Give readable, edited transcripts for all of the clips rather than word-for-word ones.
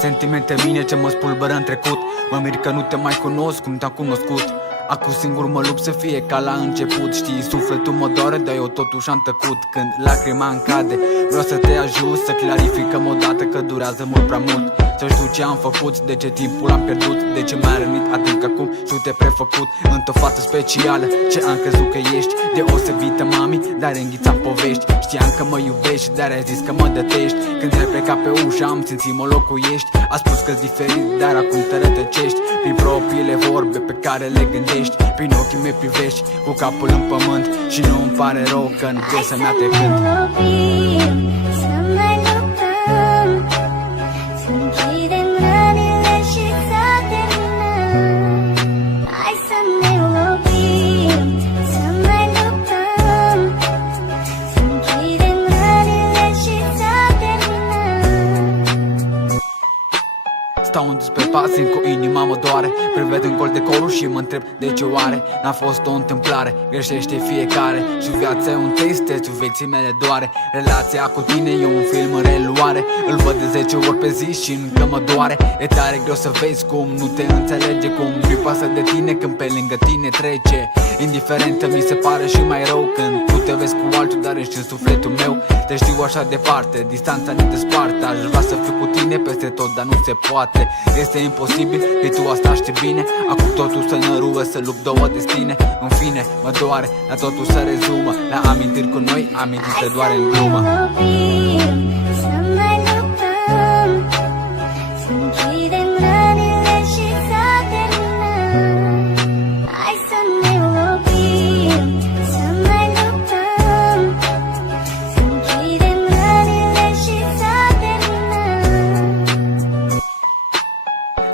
Sentimente mine ce mă spulberă în trecut. Mă mir că nu te mai cunosc cum te-am cunoscut. Acum singur mă lupt să fie ca la început. Știi, sufletul mă doare, dar eu totuși am tăcut. Când lacrima îmi cade, vreau să te ajut să clarificăm odată că durează mult prea mult. Să știu ce am făcut, de ce timpul am pierdut, de ce m-ai rănit adânc acum și te prefăcut într-o fată specială. Ce am crezut că ești deosebită, mami, dar înghițam povești. Știam că mă iubești, dar ai zis că mă dătești. Când ai plecat pe ușă am simțit mă locuiești. A spus că-s diferit, dar acum te rătăcești prin propriile vorbe pe care le gândești. Prin ochii mei privești cu capul în pământ și nu îmi pare rău că în piesa mea te cânt. Stau undus pe pasin, cu inima mă doare. Prived în gol decorul și mă întreb de ce oare n-a fost o întâmplare. Greșește fiecare și viața e un test, vieții mele doare. Relația cu tine e un film în reluare. Îl văd de 10 ori pe zi și încă mă doare. E tare greu să vezi cum nu te înțelege, cum nu-i pasă de tine când pe lângă tine trece. Indiferentă mi se pare și mai rău când tu te vezi cu altul, dar ești în sufletul meu. Te știu așa departe, distanța ne desparte. Aș vrea să fiu cu tine peste tot, dar nu se poate. Este imposibil, că tu asta știi bine. Acum totul să năruă, să lupt două destine. În fine, mă doare, dar totul se rezumă la amintiri cu noi, amintite doar în glumă.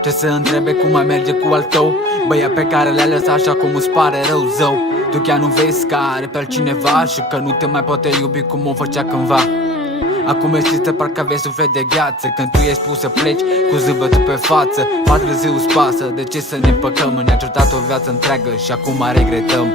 Ce să întrebe cum mai merge cu al tău, băiat pe care le-ai lăsat așa cum îți pare rău zău. Tu chiar nu vezi că are pe altcineva și că nu te mai poate iubi cum o făcea cândva. Acum ești tristă, parcă aveai suflet de gheață când tu ești spus să pleci cu zâmbetul pe față. Mai târziu îți pasă de ce să ne păcăm. Ne-a certat o viață întreagă și acum regretăm.